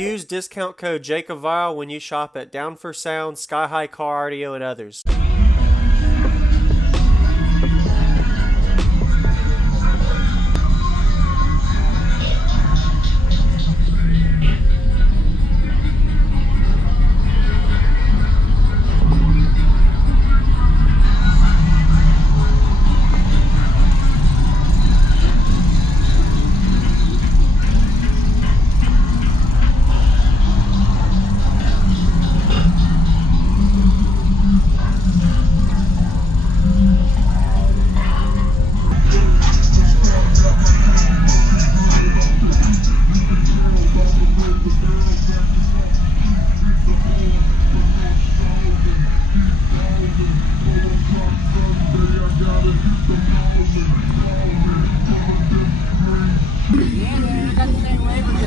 Use discount code JACOBVILE when you shop at Down for Sound, Sky High Car Audio, and others.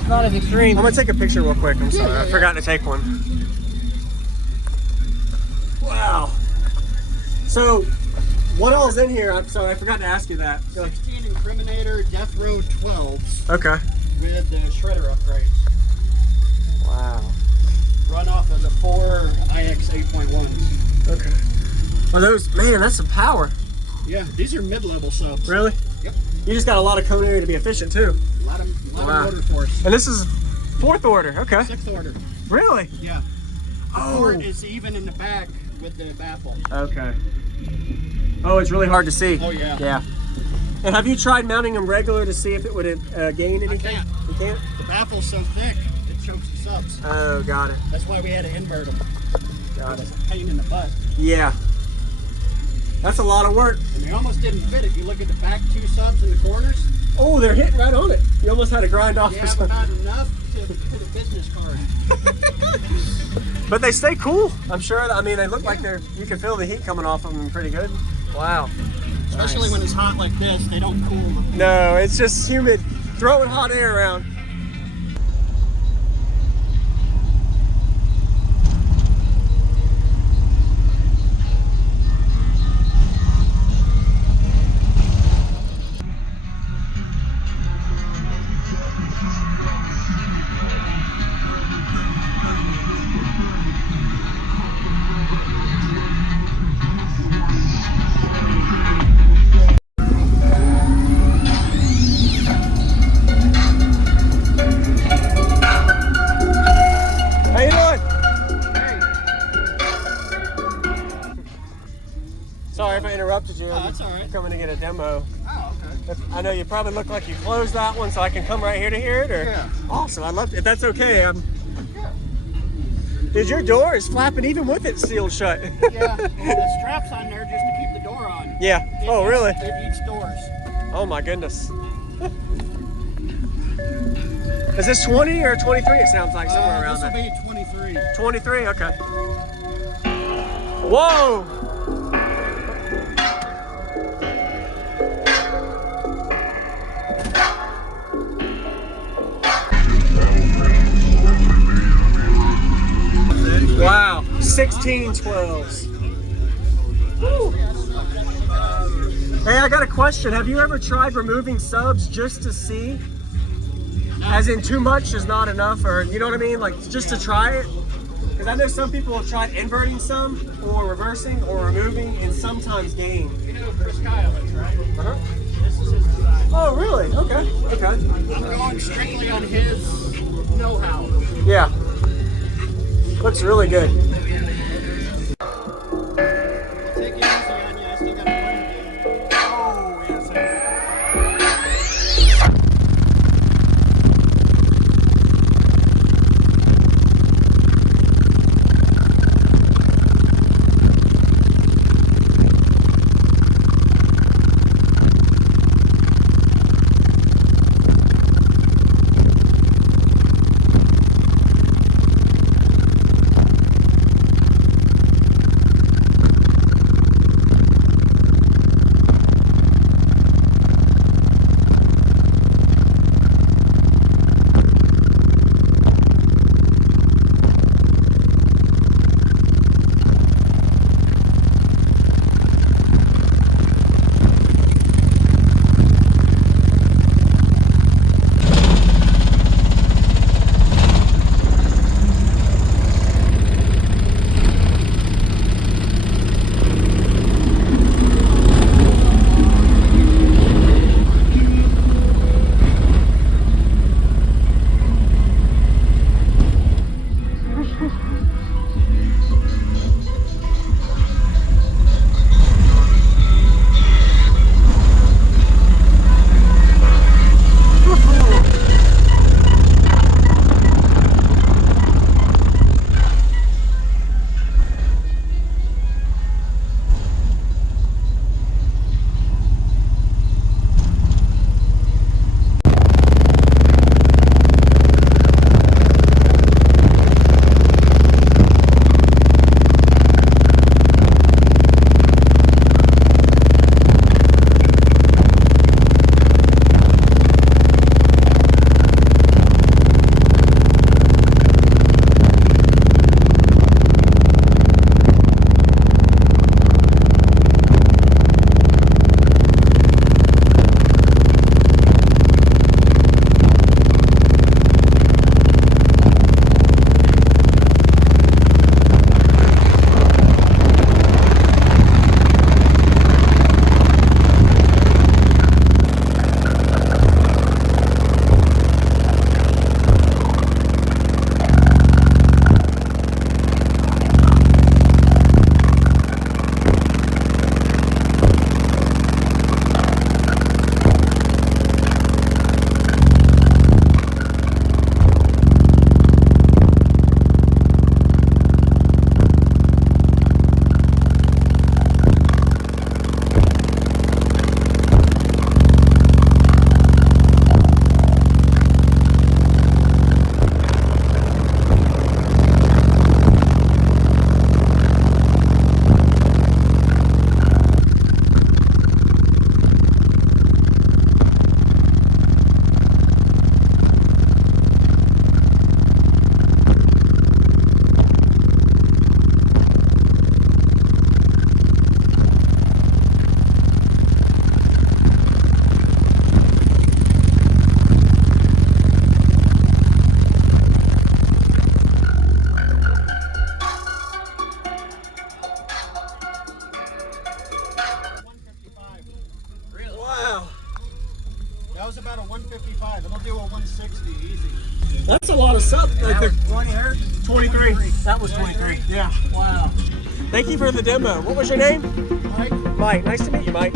Not as extreme. I'm gonna take a picture real quick. I'm sorry, I forgot to take one. Wow. So, what all's in here? I'm sorry, I forgot to ask you that. 16 Incriminator Death Row 12s. Okay. With the shredder upgrades. Wow. Run off of the 4 IX 8.1s. Okay. Are those, man, that's some power. Yeah, these are mid-level subs. Really? Yep. You just got a lot of cone area to be efficient too. A lot of motor force. And this is 4th order, okay. 6th order. Really? Yeah. Oh. Port is even in the back with the baffle. Okay. Oh, it's really hard to see. Oh yeah. Yeah. And have you tried mounting them regular to see if it would gain anything? I can't. You can't? The baffle's so thick, it chokes the subs. Oh, got it. That's why we had to invert them. Got it. It's a pain in the butt. Yeah. That's a lot of work. And they almost didn't fit. If you look at the back 2 subs in the corners. Oh, they're hitting right on it. You almost had to grind off Yeah, for but something. not enough to put a business card. But they stay cool. I'm sure. I mean, they look like they're. You can feel the heat coming off of them pretty good. Wow. Especially Nice. when it's hot like this, they don't cool. No, it's just humid. Throwing hot air around. Sorry if I interrupted you. Oh, that's all right. Coming to get a demo. Oh, okay. I know you probably look like you closed that one, so I can come right here to hear it. Or? Yeah. Awesome. I'd love to, if that's okay. Dude, your door is flapping even with it sealed shut. Yeah. The strap's on there just to keep the door on. Yeah. Oh, really? It eats doors. Oh my goodness. Is this 20 or 23? It sounds like somewhere around this there. will be 23. 23. Okay. Whoa. Wow, 16 12s. Woo. Hey, I got a question. Have you ever tried removing subs just to see? As in too much is not enough, or you know what I mean? Like just to try it? Because I know some people have tried inverting some, or reversing, or removing, and sometimes gain. You know Chris Kylix, right? Uh-huh. This is his design. Oh, really? Okay, okay. I'm going strictly on his know-how. Yeah. Looks really good. Take it easy on you. I still got a Oh, yes. It'll do a 160 easy. That's a lot of sub. Like That was 20 hertz? 23. That was 23. Yeah. Wow. Thank you for the demo. What was your name? Mike? Mike. Nice to meet you, Mike.